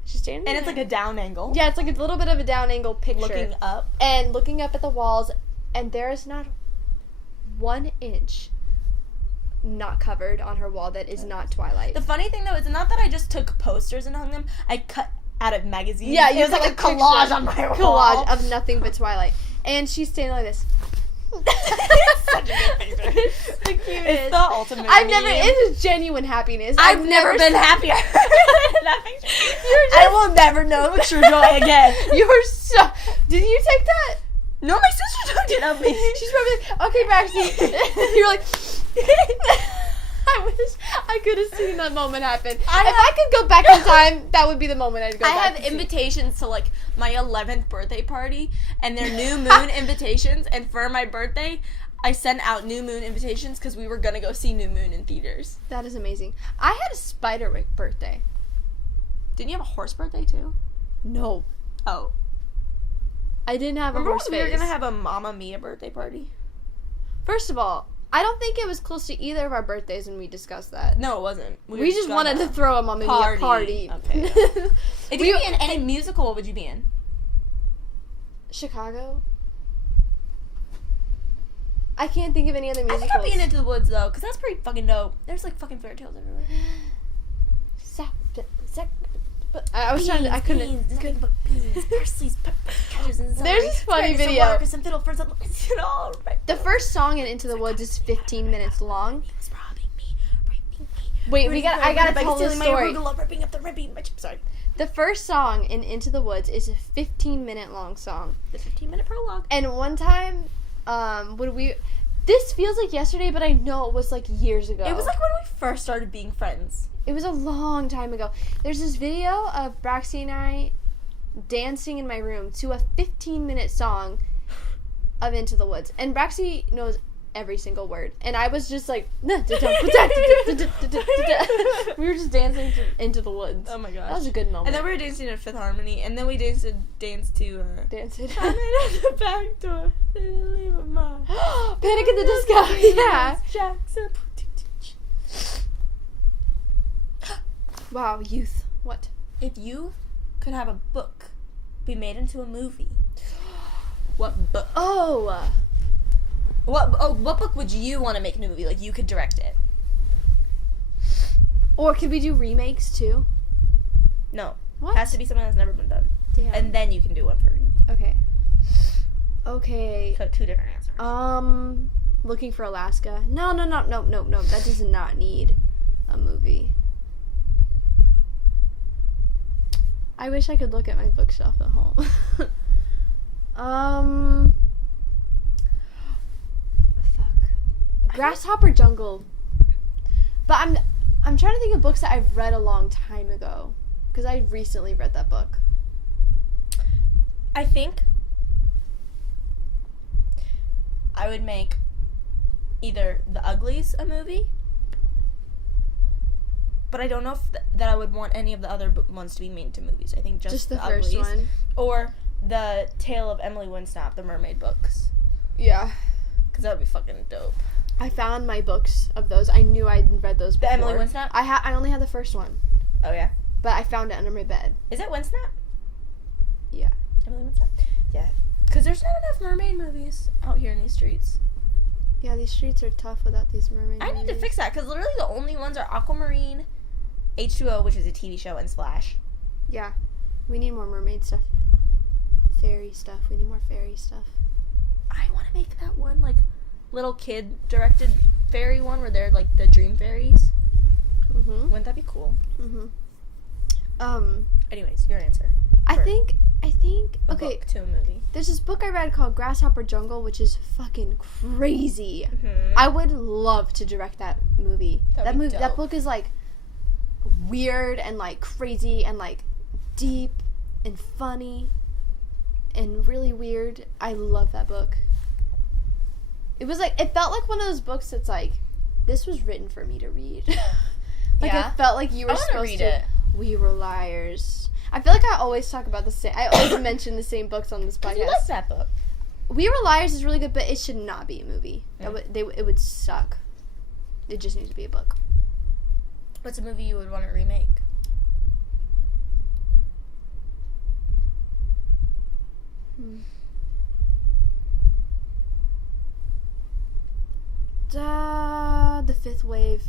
She's standing And it's like a down angle. Yeah, it's like a little bit of a down angle picture. Looking up. And looking up at the walls. And there is not 1 inch not covered on her wall that is not Twilight. The funny thing, though, is not that I just took posters and hung them. I cut out of magazines. Yeah, it was like a collage on my wall. Collage of nothing but Twilight. And she's standing like this. It's such a good picture. It's the cutest. It's the ultimate it is genuine happiness. I've never been happier than that picture. I will never know true joy again. You're so... Did you take that? No, my sister took it of me. She's probably like, okay, Braxie. You're like... I wish I could have seen that moment happen. If I could go back in time, that would be the moment I'd go back. I have invitations to, like, my 11th birthday party, and they're new moon invitations, and for my birthday, I sent out new moon invitations because we were going to go see New Moon in theaters. That is amazing. I had a Spiderwick birthday. Didn't you have a horse birthday, too? No. Oh. I didn't have a Remember horse when face. we were going to have a Mamma Mia birthday party? First of all, I don't think it was close to either of our birthdays when we discussed that. No, it wasn't. We just wanted to throw a Mamma Mia party. Okay. Yeah. If you could be in any musical, what would you be in? Chicago. I can't think of any other musicals. I think I'd be in Into the Woods, though, because that's pretty fucking dope. There's, like, fucking fairy tales everywhere. I was trying to... I couldn't... Parsley's, treasures, and there's this funny video. The first song in Into the Woods is 15 minutes long. Wait, I gotta tell the story. Sorry. The first song in Into the Woods is a 15-minute long song. The 15-minute prologue. And one time, this feels like yesterday, but I know it was like years ago. It was like when we first started being friends. It was a long time ago. There's this video of Braxie and I dancing in my room to a 15-minute song of Into the Woods. And Braxie knows every single word. And I was just like... We were just dancing Into the Woods. Oh my gosh. That was a good moment. And then we were dancing at Fifth Harmony. And then we danced to... Dance it. I'm in at the back door. Leave a mark. Panic at the Disco. Yeah. Jackson. Wow, youth. What? If you could have a book be made into a movie, what book? What book would you want to make into a movie? Like, you could direct it. Or could we do remakes, too? No. What? It has to be something that's never been done. Damn. And then you can do one for remake. Okay. So 2 different answers. Looking for Alaska. No. That does not need a movie. I wish I could look at my bookshelf at home. Grasshopper Jungle. But I'm trying to think of books that I've read a long time ago. Because I recently read that book. I think I would make either The Uglies a movie, but I don't know if that I would want any of the other ones to be made into movies. I think just the Uglies. first one. Or The Tale of Emily Winsnap, the mermaid books. Yeah. Because that would be fucking dope. I found my books of those. I knew I'd read those before. The Emily Winsnap? I only had the first one. Oh, yeah? But I found it under my bed. Is it Winsnap? Yeah. Emily Winsnap? Yeah. Because there's not enough mermaid movies out here in these streets. Yeah, these streets are tough without these mermaid movies. I need to fix that, because literally the only ones are Aquamarine, H2O, which is a TV show, and Splash. Yeah. We need more mermaid stuff. Fairy stuff. We need more fairy stuff. I want to make that one, like, little kid-directed fairy one where they're, like, the dream fairies. Mm-hmm. Wouldn't that be cool? Mm-hmm. Anyways, your answer. I think okay. Book to a movie. There's this book I read called Grasshopper Jungle, which is fucking crazy. Mm-hmm. I would love to direct that movie. That book is like weird and like crazy and like deep and funny and really weird. I love that book. It felt like one of those books that's like, this was written for me to read. Like, yeah. It felt like you were supposed read to. It. We were liars. I feel like I always talk about the same. I always mention the same books on this podcast. You like that book? We Were Liars is really good, but it should not be a movie. It would suck. It just needs to be a book. What's a movie you would want to remake? The Fifth Wave.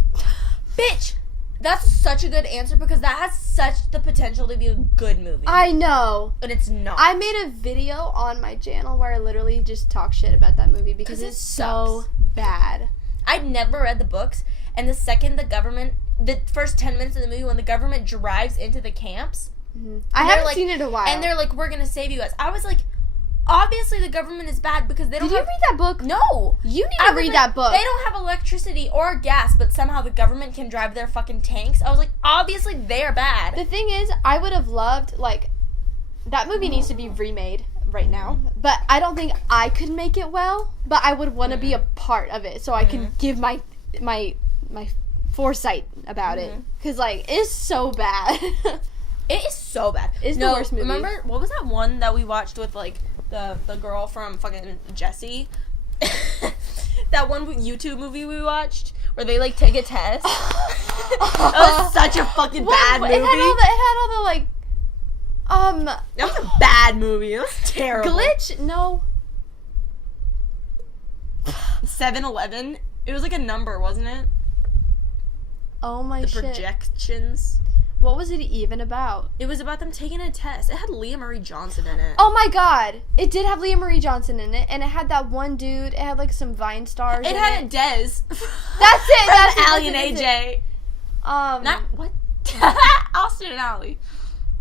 Bitch! That's such a good answer because that has such the potential to be a good movie. I know. And it's not. I made a video on my channel where I literally just talk shit about that movie because it's so bad. I'd never read the books, and the first 10 minutes of the movie when the government drives into the camps. Mm-hmm. I haven't seen it in a while. And they're like, we're going to save you guys. I was like, obviously the government is bad because they don't Did you read that book? No. You need to read that book. They don't have electricity or gas, but somehow the government can drive their fucking tanks. I was like, obviously they're bad. The thing is, I would have loved, like, that movie needs to be remade right now, but I don't think I could make it well, but I would want to be a part of it so I can give my foresight about it, because, like, it's so bad. It is so bad. It's the worst movie. Remember, what was that one that we watched with, like, the girl from fucking Jessie? That one YouTube movie we watched where they, like, take a test. That was such a fucking bad movie. It had all the like, that was a bad movie. It was terrible. Glitch? No. 7-Eleven? It was like a number, wasn't it? Oh my shit. The projections. What was it even about? It was about them taking a test. It had Leah Marie Johnson in it. Oh my god. It did have Leah Marie Johnson in it, and it had that one dude. It had like some Vine stars It had Dez. That's it. That's Allie and AJ. Not, what? Austin and Allie.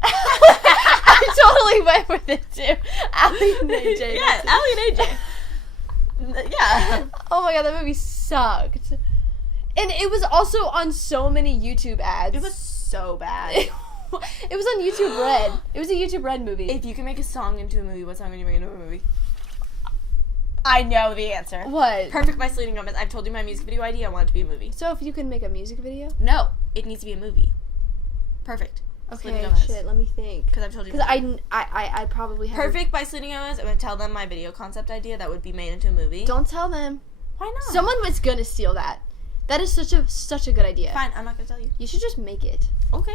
I totally went with it too. Allie and AJ. Yeah, Allie and AJ. Yeah. Oh my god, that movie sucked. And it was also on so many YouTube ads. It was so bad. It was on YouTube Red. It was a YouTube Red movie. If you can make a song into a movie, what song would you make into a movie? I know the answer. What? Perfect by Selena Gomez. I've told you my music video idea. I want it to be a movie. So if you can make a music video? No. It needs to be a movie. Perfect. Okay, shit, let me think. Because I've told you. Because I probably have. Perfect by Selena Gomez. I'm going to tell them my video concept idea that would be made into a movie. Don't tell them. Why not? Someone was going to steal that. That is such a good idea. Fine, I'm not going to tell you. You should just make it. Okay.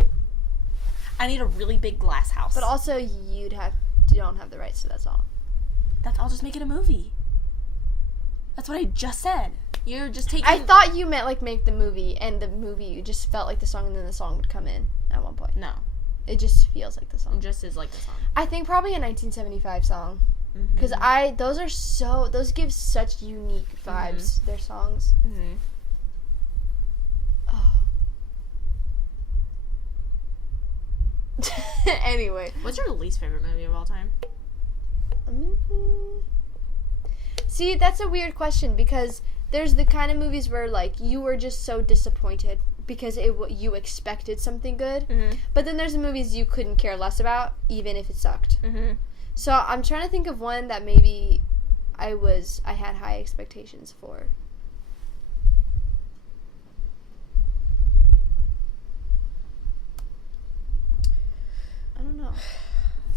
I need a really big glass house. But also, you don't have the rights to that song. I'll just make it a movie. That's what I just said. You're just taking... I thought you meant, like, make the movie, and the movie, you just felt like the song, and then the song would come in at one point. No. It just feels like the song. It just is like the song. I think probably a 1975 song. Because those give such unique vibes, their songs. Mm-hmm. Oh. Anyway. What's your least favorite movie of all time? See, that's a weird question because there's the kind of movies where, like, you were just so disappointed because you expected something good. Mm-hmm. But then there's the movies you couldn't care less about, even if it sucked. Mm-hmm. So I'm trying to think of one that maybe I had high expectations for. I don't know.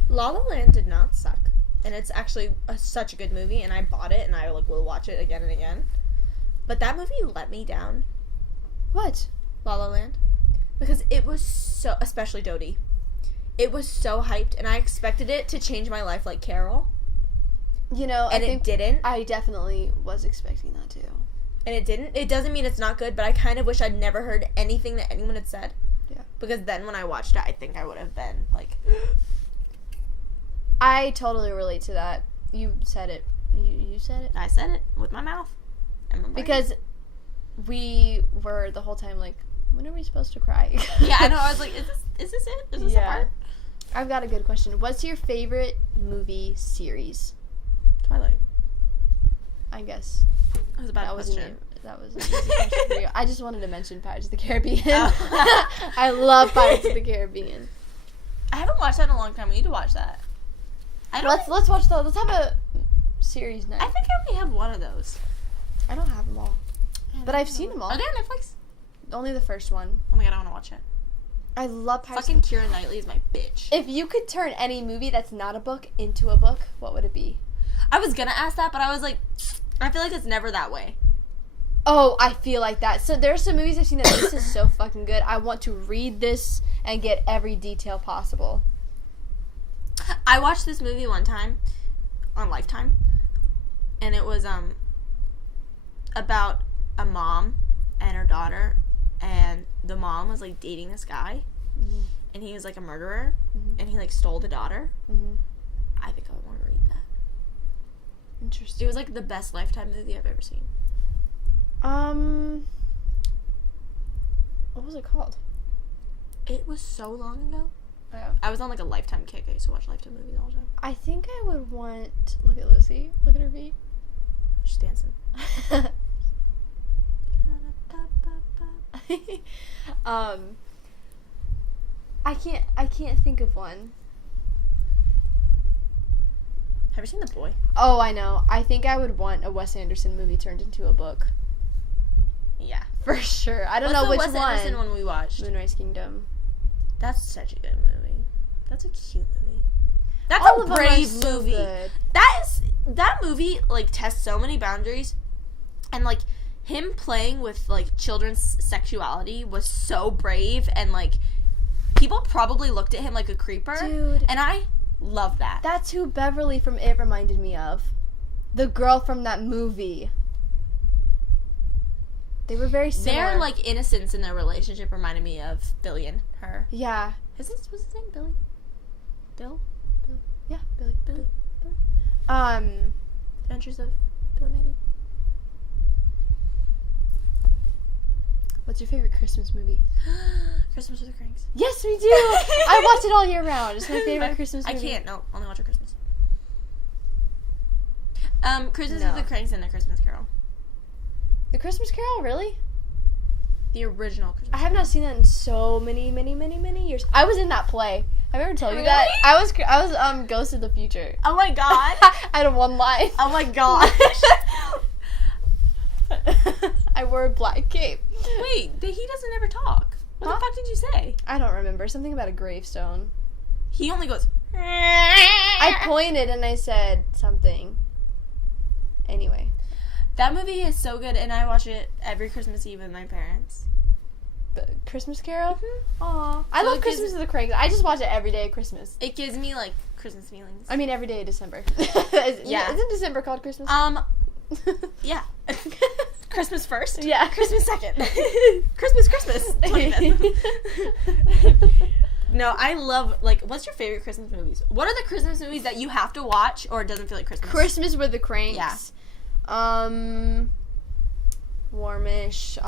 La La Land did not suck. And it's actually such a good movie, and I bought it, and I will watch it again and again. But that movie let me down. What? La La Land. Because it was so, especially Dodie. It was so hyped, and I expected it to change my life like Carol. You know, and it didn't. I definitely was expecting that too. And it didn't. It doesn't mean it's not good, but I kind of wish I'd never heard anything that anyone had said. Yeah. Because then when I watched it, I think I would have been like... I totally relate to that. You said it. You said it? I said it with my mouth. Because we were the whole time like, when are we supposed to cry? Yeah, I know. I was like, is this it? Is this the part? I've got a good question. What's your favorite movie series? Twilight. I guess. That was a bad question. That was an easy question for you. I just wanted to mention Pirates of the Caribbean. Oh. I love Pirates of the Caribbean. I haven't watched that in a long time. We need to watch that. Let's watch those. Let's have a series night. I think I only have one of those. I don't have them all. But I've seen them all. Are they on Netflix? Only the first one. Oh my god, I want to watch it. I love Pirates. Fucking Keira Knightley is my bitch. If you could turn any movie that's not a book into a book, what would it be? I was gonna ask that, but I was like, I feel like it's never that way. Oh, I feel like that. So there's some movies I've seen that this is so fucking good. I want to read this and get every detail possible. I watched this movie one time on Lifetime, and it was about a mom and her daughter, and the mom was like dating this guy, and he was like a murderer, and he like stole the daughter. I think I would want to read that. Interesting. It was like the best Lifetime movie I've ever seen. What was it called? It was so long ago. Yeah. I was on like a Lifetime kick. I used to watch Lifetime movies all the time. I think I would want. Look at Lucy. Look at her feet. She's dancing. I can't think of one. Have you seen The Boy? Oh, I know. I think I would want a Wes Anderson movie turned into a book. Yeah. For sure. I don't know which one. What's the Wes Anderson one we watched? Moonrise Kingdom. That's such a good movie. That's a cute movie. That's All a of them brave are so movie. good. That movie like tests so many boundaries, and like him playing with like children's sexuality was so brave, and like people probably looked at him like a creeper. Dude. And I love that. That's who Beverly from It reminded me of. The girl from that movie. They were very similar. Their like innocence in their relationship reminded me of Billy and her. Yeah. Was his name Billy? Bill? Yeah, Billy. Billy. Adventures of Bill and Mandy. What's your favorite Christmas movie? Christmas with the Cranks. Yes, we do. I watch it all year round. It's my favorite Christmas movie. I can't. No, only watch it Christmas. Christmas with the Cranks and A Christmas Carol. The Christmas Carol, really? The original Christmas I have not seen that in so many years. I was in that play. Have I ever told you that? Really? I was Ghost of the Future. Oh my god. I had one line. Oh my gosh. I wore a black cape. Wait, he doesn't ever talk. What the fuck did you say? I don't remember. Something about a gravestone. He only goes. I pointed and I said something. Anyway. That movie is so good, and I watch it every Christmas Eve with my parents. Christmas Carol? Mm-hmm. Aw. I love Christmas with the Cranks. I just watch it every day at Christmas. It gives me, like, Christmas feelings. I mean, every day of December. Yeah. Isn't December called Christmas? Yeah. Christmas first? Yeah. Christmas second. Christmas. No, I love, like, what's your favorite Christmas movies? What are the Christmas movies that you have to watch or it doesn't feel like Christmas? Christmas with the Cranks. Yeah. Warmish.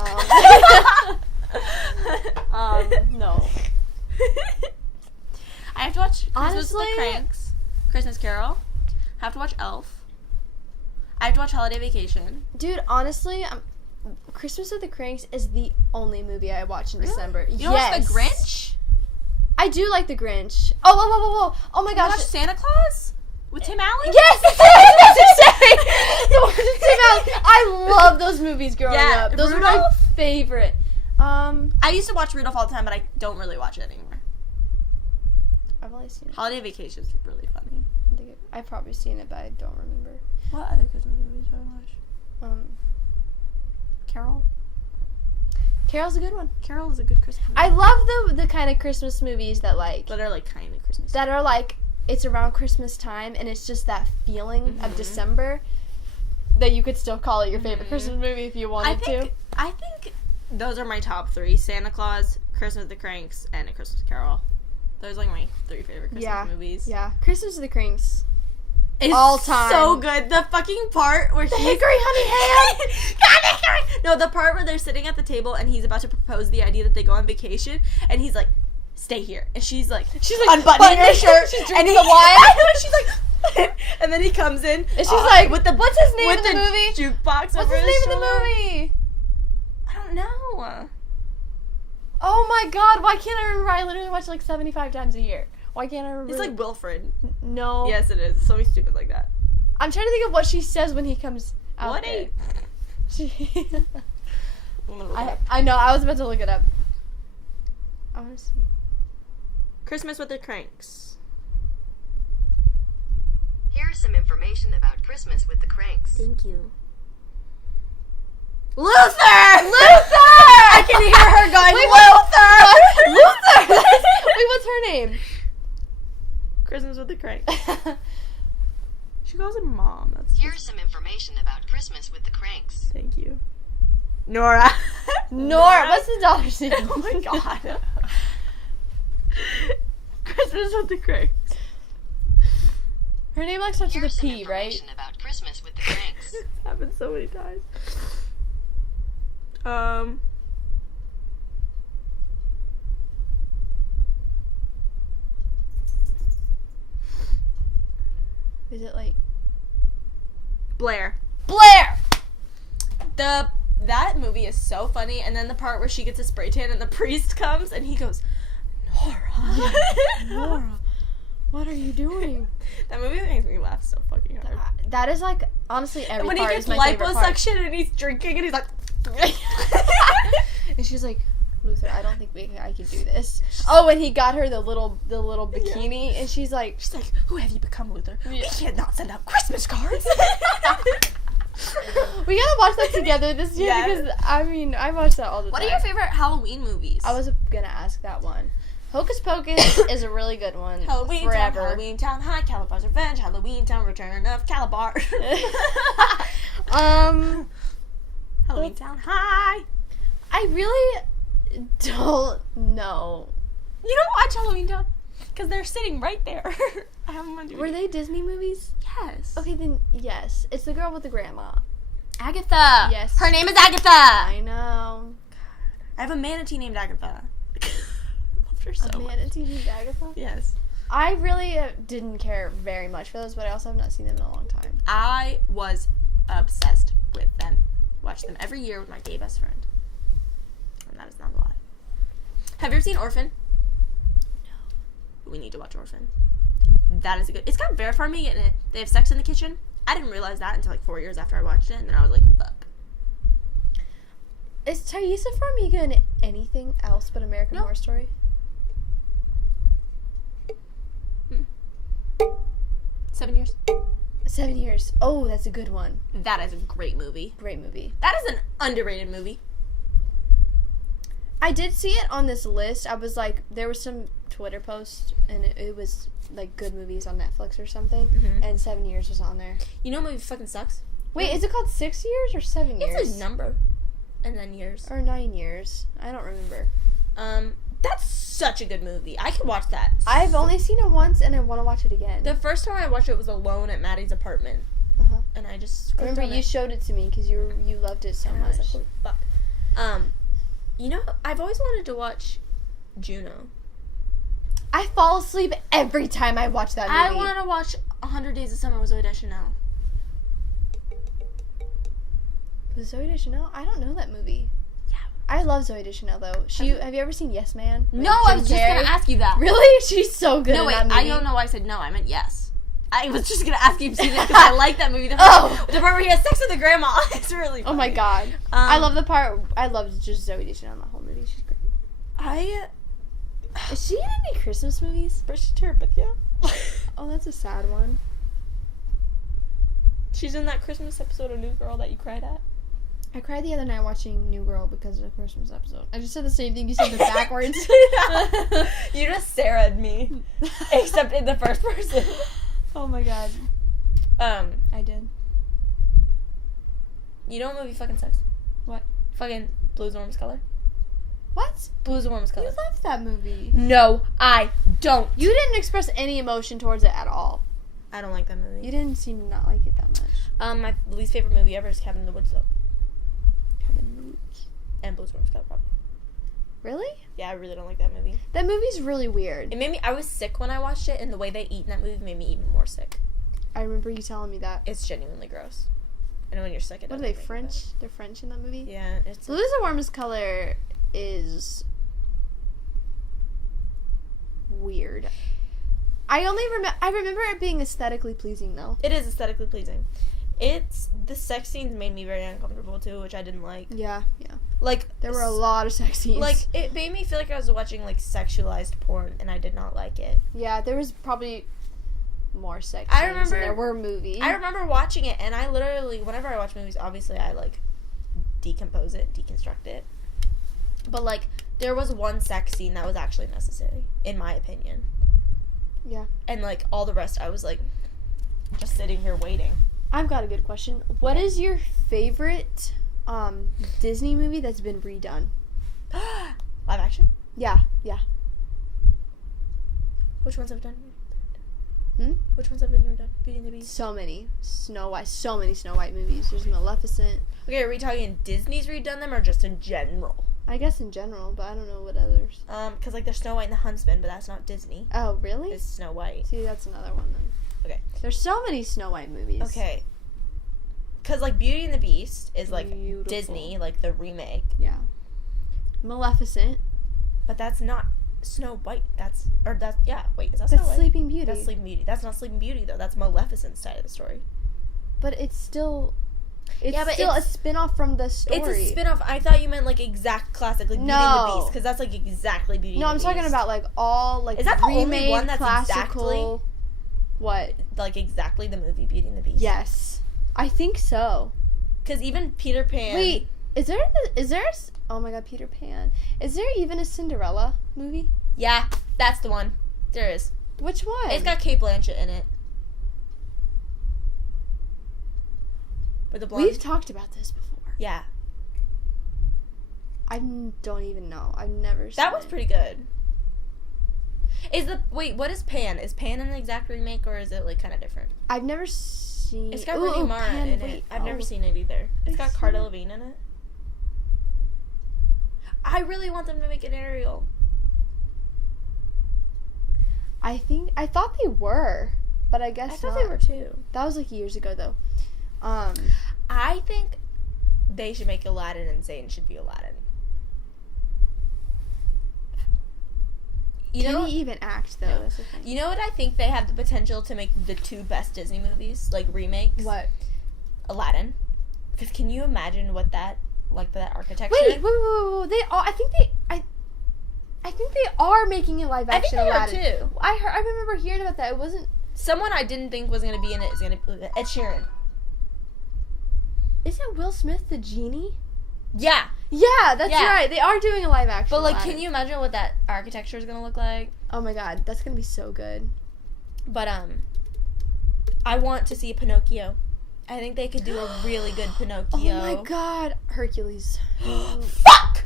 No. I have to watch Christmas Honestly, with the Cranks, Christmas Carol. I have to watch Elf. I have to watch Holiday Vacation. Dude, honestly, Christmas with the Cranks is the only movie I watch in December. You don't watch The Grinch? I do like The Grinch. Oh my gosh. You watch Santa Claus? With Tim Allen? Yes, that's what I was about to say. Tim Allen. I love those movies growing up. Those were my favorite. I used to watch Rudolph all the time, but I don't really watch it anymore. I've only seen it. Holiday Vacation is really funny. I've probably seen it, but I don't remember. What other Christmas movies do I watch? Carol? Carol's a good one. Carol is a good Christmas movie. I love the kind of Christmas movies that That are like kind of Christmas. That are like, it's around Christmas time and it's just that feeling of December that you could still call it your favorite Christmas movie if you wanted to. I think those are my top three: Santa Claus, Christmas with the Cranks, and A Christmas Carol. Those are like my three favorite Christmas movies. Yeah, Christmas with the Cranks. It's all time. So good. The fucking part where the hickory honey ham. God, hickory! No, the part where they're sitting at the table and he's about to propose the idea that they go on vacation, and he's like, stay here. And she's like unbuttoning her shirt. She's drinking the wine. She's like, and then he comes in. And she's like, with the what's his name in the movie? Jukebox. What's his name in the movie? I don't know. Oh my god, why can't I remember? I literally watch like 75 times a year. Why can't I remember? It's like Wilfred. No. Yes, it is. Something stupid like that. I'm trying to think of what she says when he comes out. What there. I'm gonna look it up. I know, I was about to look it up. I want to see. Christmas with the Cranks. Here's some information about Christmas with the Cranks. Thank you. Luther! I can hear her going, Luther! Wait, what's her name? Christmas with the Cranks. She calls him Mom. Here's some information about Christmas with the Cranks. Thank you. Nora. Nora. What's the daughter's name? Oh my god. Christmas with the Cranks. Her name like starts with a Here's some P, right? information about Christmas with the Cranks. It's happened so many times. Is it like Blair. That movie is so funny, and then the part where she gets a spray tan and the priest comes and he goes, Nora. Nora, what are you doing? That movie makes me laugh so fucking hard. That is like honestly every When he part gets is my favorite part. liposuction and he's drinking and he's like, And she's like, Luther, I don't think I can do this. Oh, and he got her the little bikini, and she's like, who have you become, Luther? Yeah. We cannot send out Christmas cards. we gotta watch that together this year because I mean I watch that all the time. What are your favorite Halloween movies? I was gonna ask that one. Hocus Pocus is a really good one. Halloween forever. Town, Halloween Town High, Calabar's Revenge, Halloween Town, Return of Calabar. Halloween Town High. I really don't know. You don't watch Halloween Town? Because they're sitting right there. I have them on DVD. Were they Disney movies? Yes. Okay, then yes. It's the girl with the grandma. Agatha. Yes. Her name is Agatha. I know. I have a manatee named Agatha. Loved her so A much. manatee named Agatha? Yes. I really didn't care very much for those, but I also have not seen them in a long time. I was obsessed with them. Watched them every year with my gay best friend. And that is not a lie. Have you ever seen Orphan? No. We need to watch Orphan. That is a good... It's got Vera Farmiga in it. They have sex in the kitchen. I didn't realize that until like 4 years after I watched it, and then I was like, fuck. Is Thaisa Farmiga in anything else but American Horror Story? 7 years. 7 years. Oh, that's a good one. That is a great movie. Great movie. That is an underrated movie. I did see it on this list. I was like, there was some Twitter post, and it was like good movies on Netflix or something, and 7 years was on there. You know what movie fucking sucks? Wait, is it called 6 years or 7 years? It's a number. And then years. Or 9 years. I don't remember. That's such a good movie. I could watch that. I've only seen it once, and I want to watch it again. The first time I watched it was alone at Maddie's apartment. Uh-huh. And I just... I remember you showed it to me because you loved it so and I much. was like, holy fuck. You know, I've always wanted to watch Juno. I fall asleep every time I watch that movie. I want to watch 100 Days of Summer with Zooey Deschanel. With Zooey Deschanel? I don't know that movie. Yeah. I love Zooey Deschanel though. Have you ever seen Yes Man? No, I was just going to ask you that. Really? She's so good in that movie. I don't know why I said no. I meant yes. I was just going to ask you if you've seen it because I like that movie. The part where he has sex with the grandma. It's really funny. Oh my god. I love the part. I love just Zooey Deschanel in the whole movie. She's great. Is she in any Christmas movies? British Terabithia. Oh, that's a sad one. She's in that Christmas episode of New Girl that you cried at. I cried the other night watching New Girl because of the Christmas episode. I just said the same thing. You said it backwards. You just Sarah'd me. Except in the first person. Oh my god. I did. You know what movie fucking sucks? What? Fucking Blue's the Warmest Color. What? Blue's the Warmest Color. You loved that movie. No, I don't. You didn't express any emotion towards it at all. I don't like that movie. You didn't seem to not like it that much. My least favorite movie ever is Cabin in the Woods, though. Cabin in the Really? Yeah, I really don't like that movie. That movie's really weird. It made me. I was sick when I watched it, and the way they eat in that movie made me even more sick. I remember you telling me that. It's genuinely gross. And when you're sick, it What are doesn't they, make it French? They're French in that movie? better. Yeah, it's. Blue is the warmest color is weird. I remember it being aesthetically pleasing though. It is aesthetically pleasing. The sex scenes made me very uncomfortable too, which I didn't like. Yeah. Like There were a lot of sex scenes. Like it made me feel like I was watching like sexualized porn, and I did not like it. Yeah, there was probably more sex I scenes remember- than there were movies. I remember watching it, and I literally, whenever I watch movies, obviously I like decompose it, deconstruct it. But like, there was one sex scene that was actually necessary, in my opinion. Yeah. And like all the rest, I was like, just sitting here waiting. I've got a good question. What is your favorite Disney movie that's been redone? Live action? Yeah. Which ones have done? Hmm? Which ones have been redone? Beauty and the Beast. So many Snow White movies. There's Maleficent. Okay, are we talking Disney's redone them or just in general? I guess in general, but I don't know what others. Cause like there's Snow White and the Huntsman, but that's not Disney. Oh, really? It's Snow White. See, that's another one then. Okay. There's so many Snow White movies. Okay. Cause like Beauty and the Beast is like Beautiful. Disney, like the remake, Yeah. Maleficent. but that's not Snow White. Is that That's Snow White? Sleeping Beauty. That's Sleeping Beauty. That's not Sleeping Beauty though. That's Maleficent's side of the story. But it's still. It's Yeah, but still it's- a spin-off from the story. It's a spin-off. I thought you meant like exact classic, like Beauty and the Beast, because that's like exactly Beauty No, and I'm the talking Beast. about like all like Is that the only remade one that's classical. What? like exactly the movie Beauty and the Beast. Yes, I think so. Because even Peter Pan. Wait, is there? Oh my God, Peter Pan. Is there even a Cinderella movie? Yeah, that's the one. There is. Which one? It's got Kate Blanchett in it. With the blonde. We've talked about this before. Yeah, I don't even know. I've never seen that was it. pretty good. What is Pan? Is Pan an exact remake or is it like kind of different? I've never seen. It's got Rooney Mara Pan, in wait, it. I've never oh. seen it either. It's I got see Cara it. Delevingne in it. I really want them to make an Ariel. I thought they were, but I guess I thought not. they were too. That was like years ago though. I think they should make Aladdin and Zayn should be Aladdin. Can he even act though? No. That's the thing. You know what I think they have the potential to make the two best Disney movies, like remakes? What? Aladdin. Because can you imagine what that architecture? Wait. They all. I think they are making a live I think action they are Aladdin. too. I remember hearing about that. It wasn't. Someone I didn't think was gonna be in it is gonna Ed Sheeran. Isn't Will Smith the genie? Yeah. Yeah, that's Yeah. right. They are doing a live action. But like, Aladdin. can you imagine what that architecture is gonna look like? Oh my God, that's gonna be so good. But I want to see Pinocchio. I think they could do a really good Pinocchio. Oh my God, Hercules. Fuck!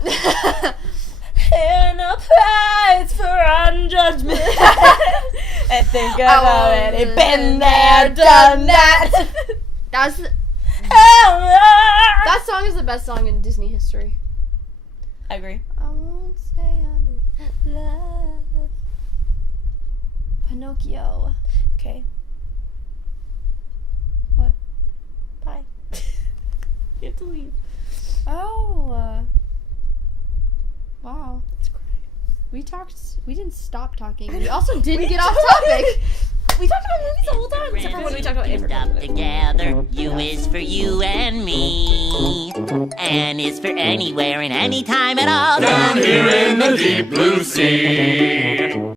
In a prize for unjudgment. I think I've already been there, done that. That song is the best song in Disney history. I agree. I won't say I'm in love. Pinocchio. Okay. What? Bye. You have to leave. Oh. Wow. We didn't stop talking. We also didn't get off topic. We talked about movies the whole time, except for when we talked about Picked up together. U is for you and me. N is for anywhere and anytime at all. Down here in the deep blue sea.